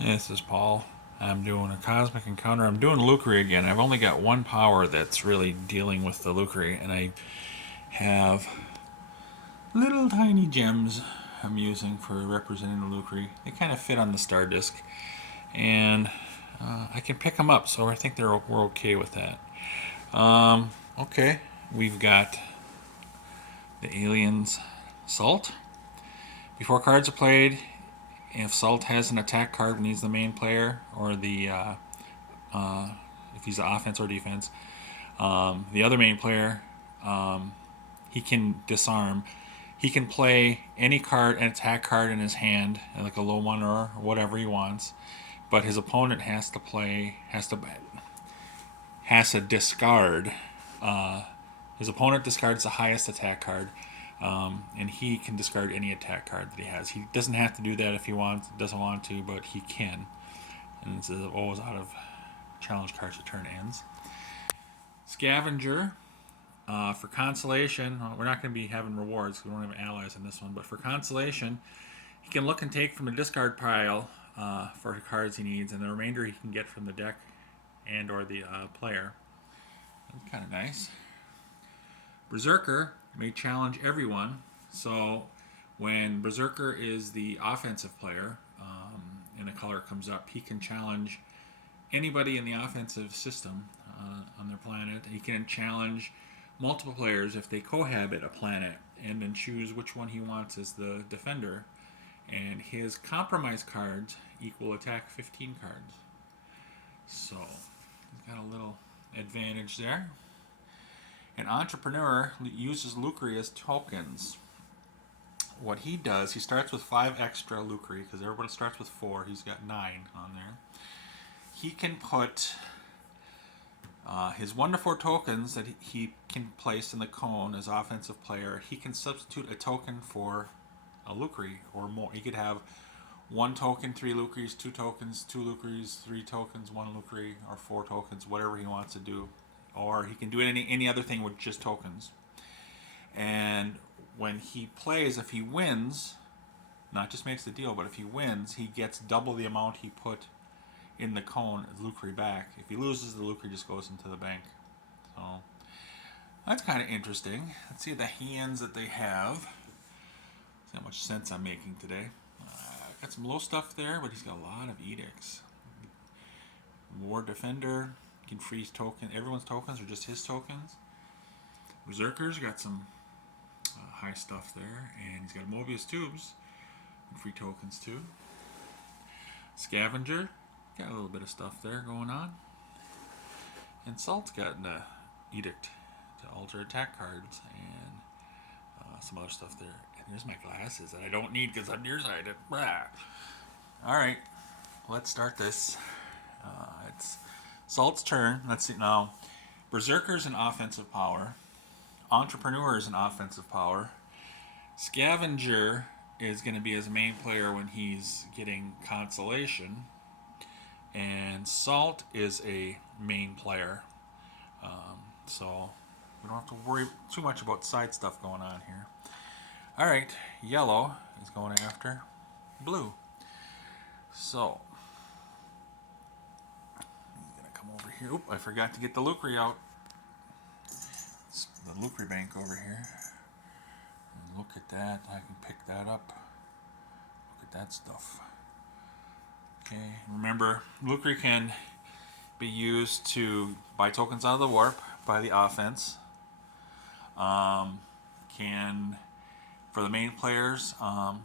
This is Paul. I'm doing a cosmic encounter. I'm doing Lucre again. I've only got one power that's really dealing with the Lucre, and I have little tiny gems I'm using for representing the Lucre. They kind of fit on the star disk, and I can pick them up, so I think we're okay with that. Okay, we've got the aliens Salt. Before cards are played, if Salt has an attack card when he's the main player, or if he's the offense or defense, the other main player, he can disarm. He can play any card, an attack card in his hand, like a low one or whatever he wants. But his opponent has to discard. His opponent discards the highest attack card, and he can discard any attack card that he has. He doesn't have to do that if he doesn't want to, but he can. And this is always out of challenge cards. The turn ends. Scavenger. For consolation, we're not going to be having rewards because we don't have allies in this one. But for consolation, he can look and take from the discard pile for cards he needs, and the remainder he can get from the deck and or the player. That's kind of nice. Berserker may challenge everyone. So when Berserker is the offensive player and a color comes up, he can challenge anybody in the offensive system on their planet. He can challenge multiple players if they cohabit a planet and then choose which one he wants as the defender. And his compromise cards equal attack 15 cards. So he's got a little advantage there. An entrepreneur uses Lucre as tokens. What he does, he starts with 5 extra Lucre because everybody starts with 4. He's got 9 on there. He can put his 1 to 4 tokens that he can place in the cone as offensive player. He can substitute a token for a Lucre or more. He could have 1 token, 3 Lucres, 2 tokens, 2 Lucres, 3 tokens, 1 Lucre, or 4 tokens, whatever he wants to do. Or he can do any other thing with just tokens. And when he plays, if he wins, not just makes the deal, but if he wins, he gets double the amount he put in the cone as Lucre back. If he loses, the Lucre just goes into the bank. So that's kind of interesting. Let's see the hands that they have. See how much sense I'm making today. Got some low stuff there, but he's got a lot of edicts. War Defender can freeze token. Everyone's tokens or just his tokens. Berserker's got some high stuff there, and he's got Mobius tubes and free tokens too. Scavenger got a little bit of stuff there going on, and Salt's got an edict to alter attack cards and some other stuff there. And here's my glasses that I don't need because I'm nearsighted. All right, let's start this. It's Salt's turn. Let's see now. Berserker's an offensive power. Entrepreneur is an offensive power. Scavenger is going to be his main player when he's getting consolation. And Salt is a main player. So we don't have to worry too much about side stuff going on here. Alright, yellow is going after blue. So I'm going to come over here. Oop, I forgot to get the Lucre out. It's the Lucre bank over here. And look at that. I can pick that up. Look at that stuff. Okay, remember, Lucre can be used to buy tokens out of the warp by the offense. For the main players,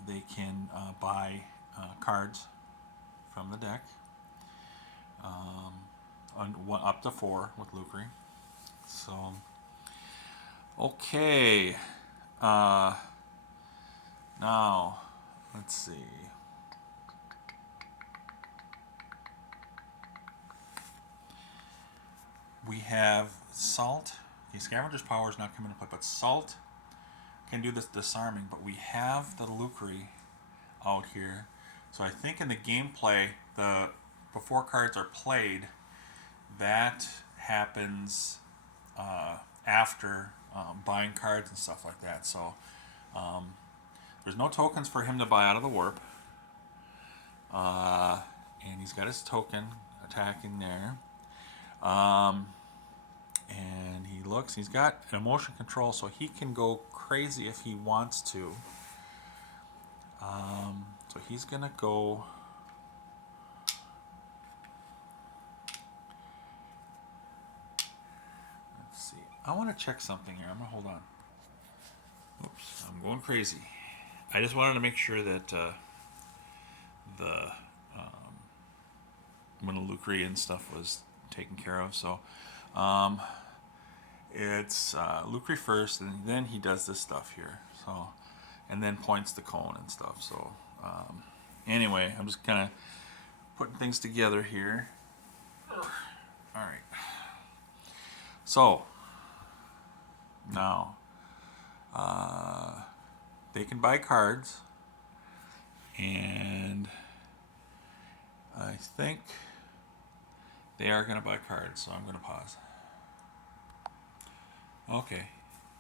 they can buy cards from the deck. Up to 4 with Lucre. So, okay. Now, let's see. We have Salt. Okay, Scavenger's power is not coming into play, but Salt can do this disarming. But we have the Lucre out here. So I think in the gameplay, before cards are played, that happens after buying cards and stuff like that. So there's no tokens for him to buy out of the warp. he's got his token attacking there. And he looks, he's got an emotion control, so he can go crazy if he wants to. So he's gonna go. Let's see. I want to check something here. I'm gonna hold on. Oops, I'm going crazy. I just wanted to make sure that the Winnelucre and stuff was taken care of. So it's Lucre first, and then he does this stuff here. So, and then points the cone and stuff. So anyway, I'm just kind of putting things together here. All right. So now they can buy cards, and I think they are going to buy cards, so I'm going to pause. Okay,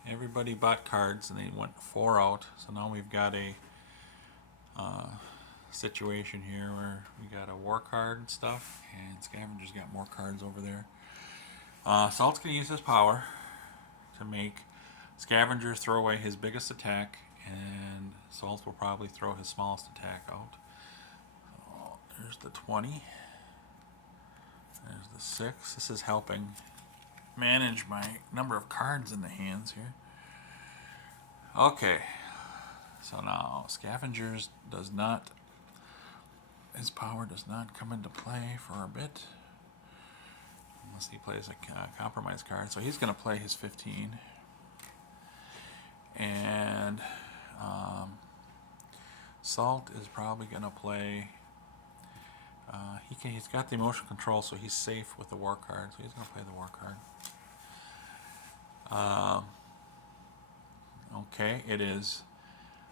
everybody bought cards and they went 4 out, so now we've got a situation here where we got a war card and stuff, and Scavenger's got more cards over there. Salt's going to use his power to make Scavenger throw away his biggest attack, and Salt will probably throw his smallest attack out. So there's the 20. There's the 6. This is helping manage my number of cards in the hands here. Okay, so now Scavenger's does not, his power does not come into play for a bit unless he plays a compromise card. So he's going to play his 15, and Salt is probably going to play. He's got the emotion control, so he's safe with the war card. So he's going to play the war card. Okay, it is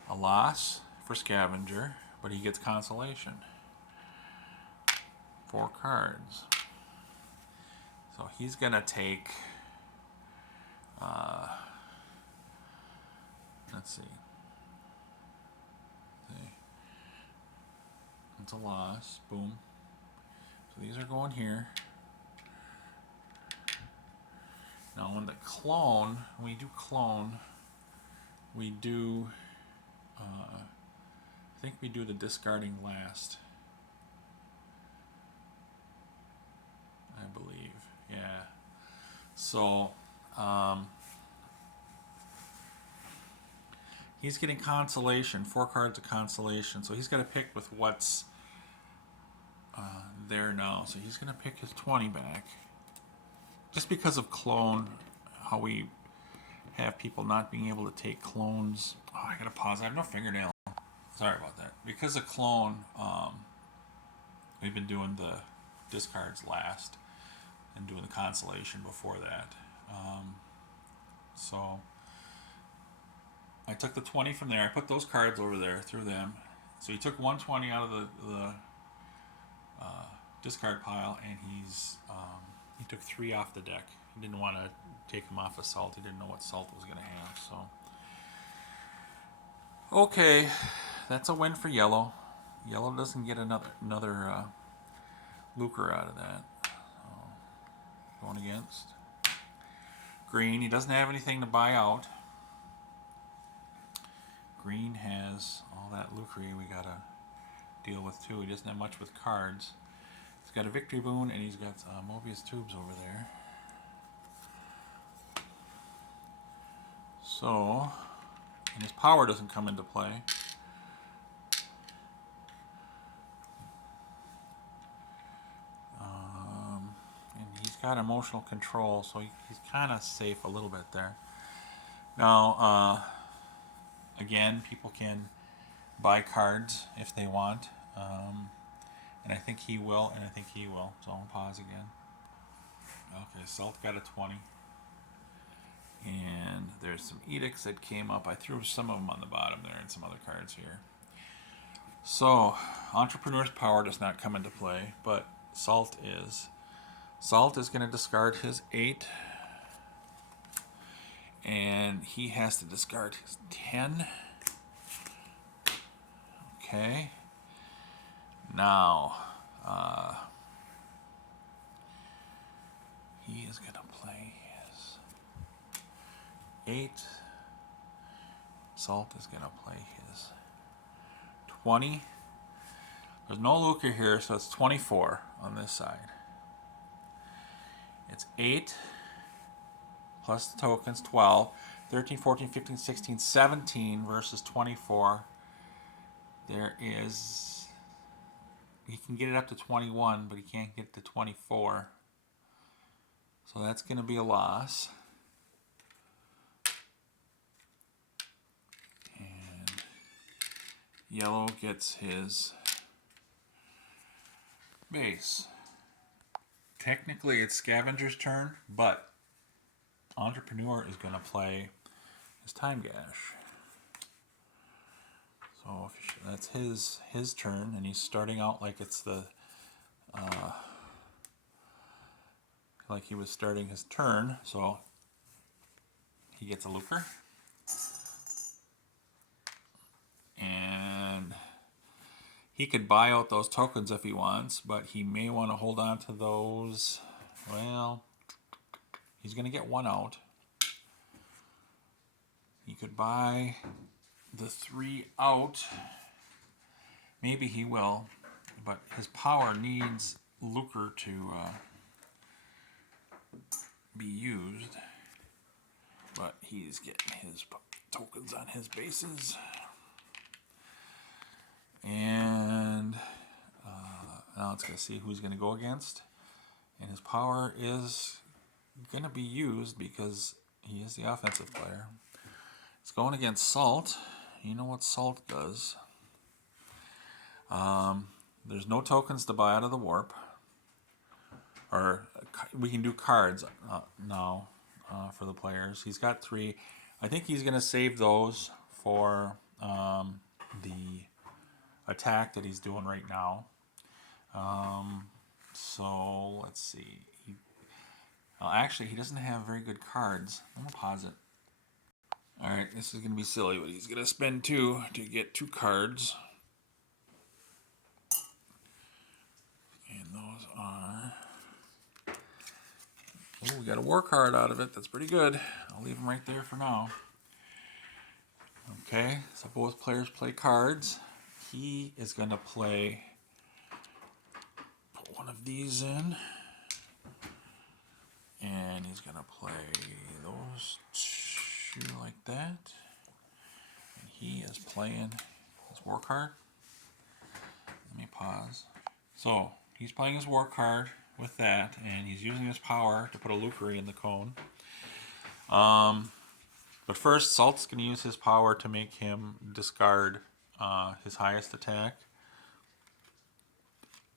a loss for Scavenger, but he gets consolation. 4 cards. So he's going to take, let's see. It's a loss. Boom. So these are going here. Now when the clone, when we do clone, we do, I think we do the discarding last. I believe. Yeah. So, he's getting consolation, 4 cards of consolation. So he's got to pick with what's there now. So he's going to pick his 20 back. Just because of clone, how we have people not being able to take clones. Oh, I got to pause. I have no fingernail. Sorry about that. Because of clone, we've been doing the discards last and doing the consolation before that. So I took the 20 from there. I put those cards over there, threw them. So he took 120 out of the discard pile, and he took 3 off the deck. He didn't want to take them off of Salt. He didn't know what Salt was going to have. So okay, that's a win for Yellow. Yellow doesn't get another lucre out of that. So, going against Green. He doesn't have anything to buy out. Green has all that lucre we gotta deal with too. He doesn't have much with cards. He's got a victory boon, and he's got Mobius tubes over there. So, and his power doesn't come into play. And he's got emotional control, so he's kind of safe a little bit there. Now, again, people can buy cards if they want. And I think he will, and I think he will. So I'll pause again. Okay, Salt got a 20. And there's some edicts that came up. I threw some of them on the bottom there and some other cards here. So, Entrepreneur's power does not come into play, but Salt is. Salt is going to discard his 8. And he has to discard his 10. Okay. Now, is going to play his 8. Salt is going to play his 20. There's no Lucre here, so it's 24 on this side. It's 8 plus the tokens, 12. 13, 14, 15, 16, 17 versus 24. There is... He can get it up to 21, but he can't get to 24. So that's going to be a loss. And yellow gets his base. Technically, it's Scavenger's turn, but Entrepreneur is going to play his Time Gash. So that's his turn, and he's starting out like it's the like he was starting his turn. So he gets a Lucre, and he could buy out those tokens if he wants, but he may want to hold on to those. Well, he's going to get one out. He could buy the 3 out. Maybe he will, but his power needs Lucre to be used. But he's getting his tokens on his bases. And now it's going to see who's going to go against. And his power is going to be used because he is the offensive player. It's going against Salt. You know what Salt does. There's no tokens to buy out of the warp. Or we can do cards now for the players. He's got 3. I think he's going to save those for the attack that he's doing right now. So let's see. Actually, he doesn't have very good cards. I'm going to pause it. Alright, this is going to be silly, but he's going to spend 2 to get 2 cards. And those are... Oh, we got a war card out of it. That's pretty good. I'll leave them right there for now. Okay, so both players play cards. He is going to put one of these in. And he's going to play those 2 like that. And he is playing his war card. Let me pause. So, he's playing his war card with that, and he's using his power to put a Lucre in the cone. But first, Salt's going to use his power to make him discard his highest attack.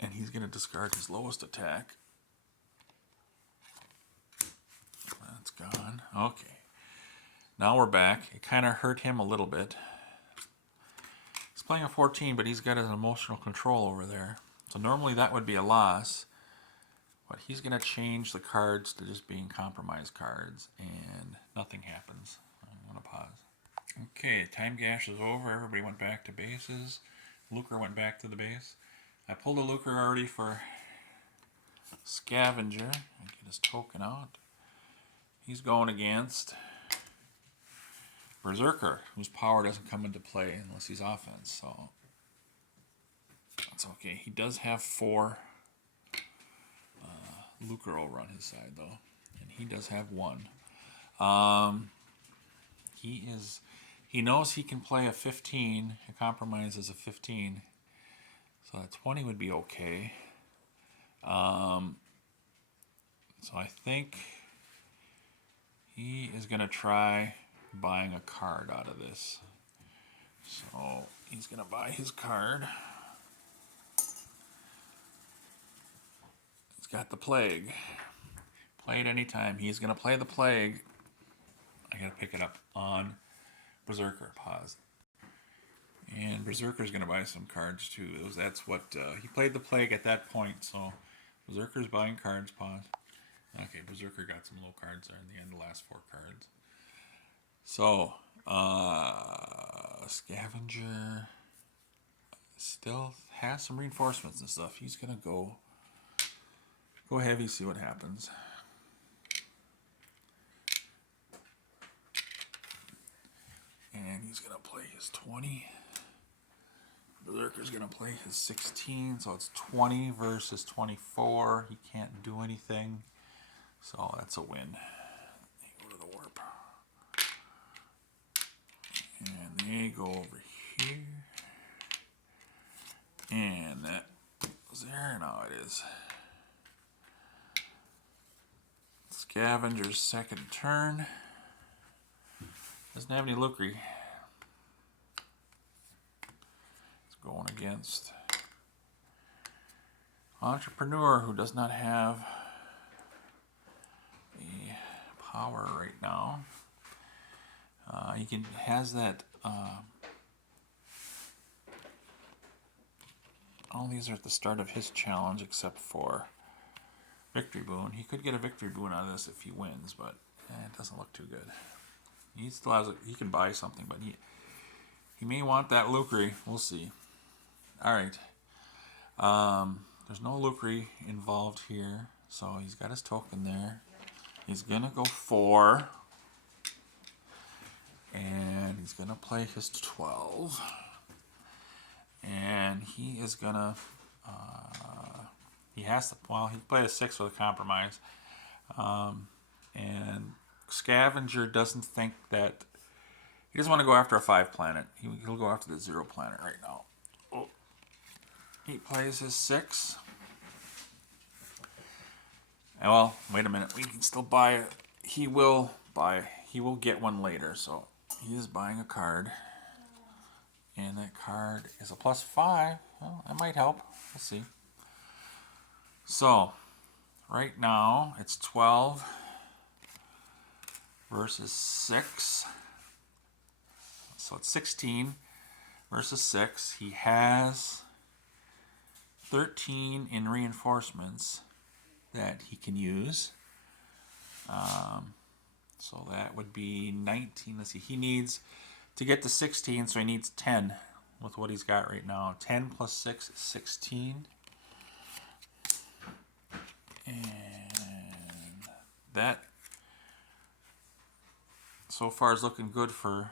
And he's going to discard his lowest attack. That's gone. Okay. Now we're back. It kind of hurt him a little bit. He's playing a 14, but he's got his emotional control over there. So normally that would be a loss. But he's going to change the cards to just being compromised cards, and nothing happens. I'm going to pause. Okay, Time Gash is over. Everybody went back to bases. Lucre went back to the base. I pulled a Lucre already for Scavenger. I get his token out. He's going against Berserker, whose power doesn't come into play unless he's offense. So that's okay. He does have 4 Lucre over on his side, though, and he does have 1. He knows he can play a 15. A compromise is a 15, so a 20 would be okay. So I think he is going to try buying a card out of this. So he's going to buy his card. It's got the Plague. Play it anytime. He's going to play the Plague. I got to pick it up on Berserker. Pause. And Berserker's going to buy some cards too. That's what he played the Plague at that point. So Berserker's buying cards. Pause. Okay, Berserker got some low cards there in the end, the last 4 cards. So, Scavenger still has some reinforcements and stuff. He's going to go heavy, see what happens. And he's going to play his 20. Berserker's going to play his 16, so it's 20 versus 24. He can't do anything, so that's a win. They go to the warp. And they go over here. And that was there. Now it is Scavenger's second turn. Doesn't have any Lucre. It's going against Entrepreneur, who does not have a power right now. He has that. All these are at the start of his challenge, except for Victory Boon. He could get a Victory Boon out of this if he wins, but it doesn't look too good. He still has. He can buy something, but he may want that Lucre. We'll see. All right. There's no Lucre involved here, so he's got his token there. He's gonna go 4, and he's gonna play his 12, and he is gonna. He has to. Well, he played a 6 with a compromise, and Scavenger doesn't think that. He doesn't want to go after a 5 planet. He'll go after the 0 planet right now. Oh. He plays his 6. And well, wait a minute. We can still buy it. He will get one later. So he is buying a card. And that card is a +5. Well, that might help. We'll see. So, right now, it's 12 versus 6. So it's 16 versus 6. He has 13 in reinforcements that he can use. So that would be 19. Let's see. He needs to get to 16, so he needs 10 with what he's got right now. 10 plus 6 is 16. And that so far is looking good for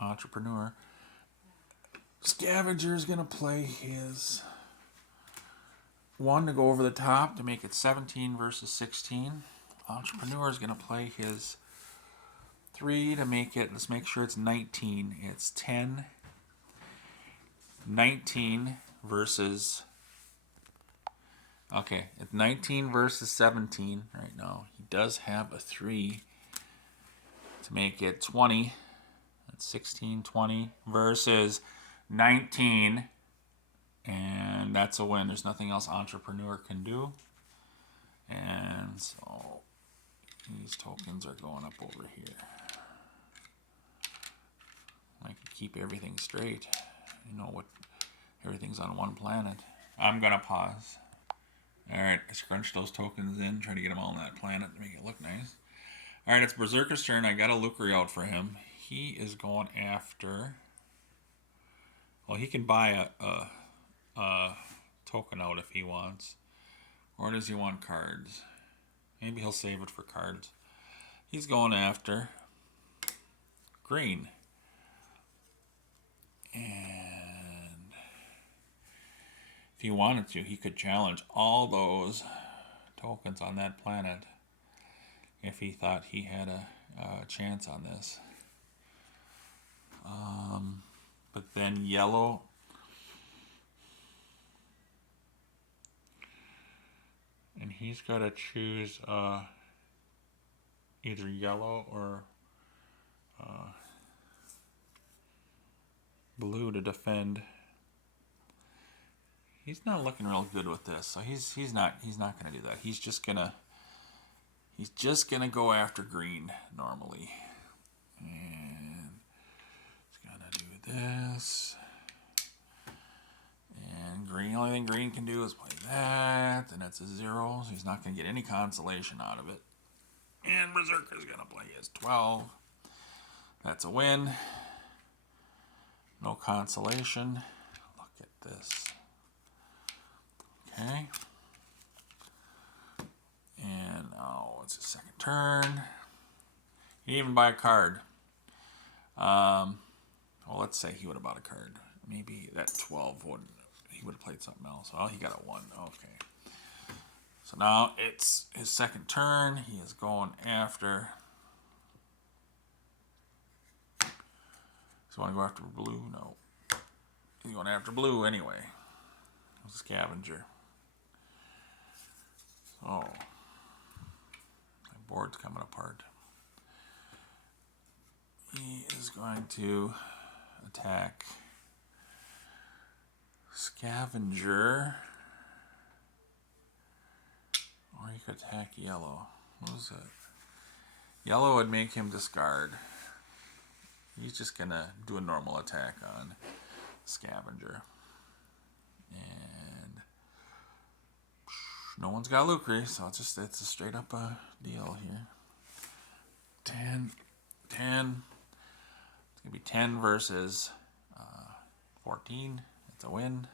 Entrepreneur. Scavenger is going to play his 1 to go over the top to make it 17 versus 16. Entrepreneur is going to play his 3 to make it, let's make sure it's 19. It's 10, 19 versus, okay, it's 19 versus 17 right now. He does have a 3 to make it 20. That's 16, 20 versus 19. And that's a win. There's nothing else Entrepreneur can do. And so these tokens are going up over here. I can keep everything straight. You know what? Everything's on one planet. I'm going to pause. Alright, I scrunched those tokens in, try to get them all on that planet to make it look nice. Alright, it's Berserker's turn. I got a Lucre out for him. He is going after... Well, he can buy a token out if he wants. Or does he want cards? Maybe he'll save it for cards. He's going after green. And if he wanted to, he could challenge all those tokens on that planet if he thought he had a chance on this. But then yellow... And he's got to choose either yellow or blue to defend. He's not looking real good with this, so he's not going to do that. He's just gonna go after green normally, and he's gonna do this. And green, only thing green can do is play that, and that's a 0, so he's not going to get any consolation out of it. And Berserker's going to play his 12. That's a win. No consolation. Look at this. Okay. And, oh, it's his second turn. He didn't even buy a card. Well, let's say he would have bought a card. Maybe that 12 would, he would have played something else. Oh, he got a 1. Okay. So now it's his second turn. He is going after. So want to go after blue? No. He's going after blue anyway. It was a Scavenger. Oh. My board's coming apart. He is going to attack Scavenger. Or he could attack yellow. What was it? Yellow would make him discard. He's just going to do a normal attack on Scavenger. And no one's got Lucre, so it's a straight up deal here. 10. It's going to be 10 versus 14. It's a win.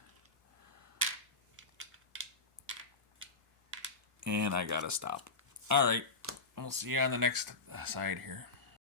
And I got to stop. All right. We'll see you on the next side here.